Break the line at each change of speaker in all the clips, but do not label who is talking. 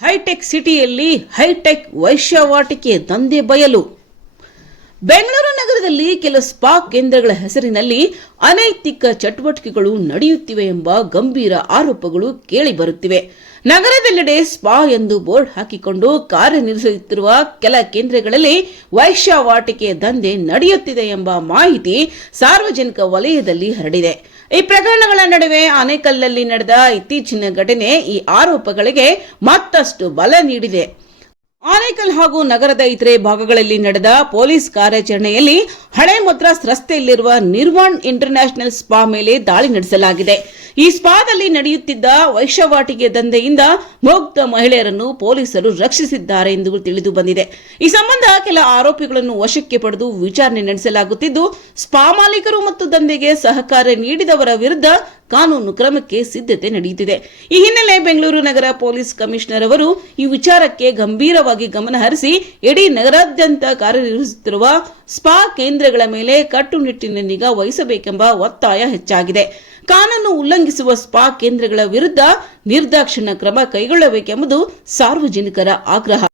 High tech ಸಿಟಿಯಲ್ಲಿ high tech ವೈಶ್ಯವಾಟಿಕೆ ದಂಧೆ ಬಯಲು ಬೆಂಗಳೂರು ನಗರದಲ್ಲಿ ಕೆಲ ಸ್ಪಾ ಕೇಂದ್ರಗಳ ಹೆಸರಿನಲ್ಲಿ ಅನೈತಿಕ ಚಟುವಟಿಕೆಗಳು ನಡೆಯುತ್ತಿವೆ ಎಂಬ ಗಂಭೀರ ಆರೋಪಗಳು ಕೇಳಿಬರುತ್ತಿವೆ ನಗರದೆಲ್ಲೆಡೆ ಸ್ಪಾ ಎಂದು ಬೋರ್ಡ್ ಹಾಕಿಕೊಂಡು ಕಾರ್ಯನಿರ್ವಹಿಸುತ್ತಿರುವ ಕೆಲ ಕೇಂದ್ರಗಳಲ್ಲಿ ವೈಶ್ಯವಾಟಿಕೆ ದಂಧೆ ನಡೆಯುತ್ತಿದೆ ಎಂಬ ಮಾಹಿತಿ ಸಾರ್ವಜನಿಕ ವಲಯದಲ್ಲಿ ಹರಡಿದೆ. ಈ ಪ್ರಕರಣಗಳ ನಡುವೆ ಆನೇಕಲ್ನಲ್ಲಿ ನಡೆದ ಇತ್ತೀಚಿನ ಘಟನೆ ಈ ಆರೋಪಗಳಿಗೆ ಮತ್ತಷ್ಟು ಬಲ ನೀಡಿದೆ. ಆನೇಕಲ್ ಹಾಗೂ ನಗರದ ಇತರೆ ಭಾಗಗಳಲ್ಲಿ ನಡೆದ ಪೊಲೀಸ್ ಕಾರ್ಯಾಚರಣೆಯಲ್ಲಿ ಹಳೆ ಮದ್ರಾಸ್ ರಸ್ತೆಯಲ್ಲಿರುವ ನಿರ್ವಾಣ್ ಇಂಟರ್ನ್ಯಾಷನಲ್ ಸ್ಪಾ ಮೇಲೆ ದಾಳಿ ನಡೆಸಲಾಗಿದೆ. ಈ ಸ್ಪಾದಲ್ಲಿ ನಡೆಯುತ್ತಿದ್ದ ವೈಶ್ಯವಾಟಿಕೆ ದಂಧೆಯಿಂದ ಮುಗ್ಧ ಮಹಿಳೆಯರನ್ನು ಪೊಲೀಸರು ರಕ್ಷಿಸಿದ್ದಾರೆ ಎಂದು ತಿಳಿದು ಬಂದಿದೆ. ಈ ಸಂಬಂಧ ಕೆಲ ಆರೋಪಿಗಳನ್ನು ವಶಕ್ಕೆ ಪಡೆದು ವಿಚಾರಣೆ ನಡೆಸಲಾಗುತ್ತಿದ್ದು, ಸ್ಪಾ ಮಾಲೀಕರು ಮತ್ತು ದಂಧೆಗೆ ಸಹಕಾರ ನೀಡಿದವರ ವಿರುದ್ಧ ಕಾನೂನು ಕ್ರಮಕ್ಕೆ ಸಿದ್ಧತೆ ನಡೆಯುತ್ತಿದೆ. ಈ ಹಿನ್ನೆಲೆ ಬೆಂಗಳೂರು ನಗರ ಪೊಲೀಸ್ ಕಮಿಷನರ್ ಅವರು ಈ ವಿಚಾರಕ್ಕೆ ಗಂಭೀರವಾಗಿ ಗಮನಹರಿಸಿ ಇಡೀ ನಗರಾದ್ಯಂತ ಕಾರ್ಯನಿರ್ವಹಿಸುತ್ತಿರುವ ಸ್ಪಾ ಕೇಂದ್ರಗಳ ಮೇಲೆ ಕಟ್ಟುನಿಟ್ಟಿನ ನಿಗಾ ವಹಿಸಬೇಕೆಂಬ ಒತ್ತಾಯ ಹೆಚ್ಚಾಗಿದೆ. ಕಾನೂನು ಉಲ್ಲಂಘಿಸುವ ಸ್ಪಾ ಕೇಂದ್ರಗಳ ವಿರುದ್ಧ ನಿರ್ದಾಕ್ಷಿಣ್ಯ ಕ್ರಮ ಕೈಗೊಳ್ಳಬೇಕೆಂಬುದು ಸಾರ್ವಜನಿಕರ ಆಗ್ರಹ.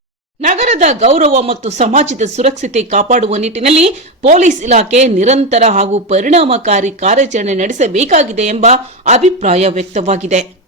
ನಗರದ ಗೌರವ ಮತ್ತು ಸಮಾಜದ ಸುರಕ್ಷತೆ ಕಾಪಾಡುವ ನಿಟ್ಟಿನಲ್ಲಿ ಪೊಲೀಸ್ ಇಲಾಖೆ ನಿರಂತರ ಹಾಗೂ ಪರಿಣಾಮಕಾರಿ ಕಾರ್ಯಾಚರಣೆ ನಡೆಸಬೇಕಾಗಿದೆ ಎಂಬ ಅಭಿಪ್ರಾಯ ವ್ಯಕ್ತವಾಗಿದೆ.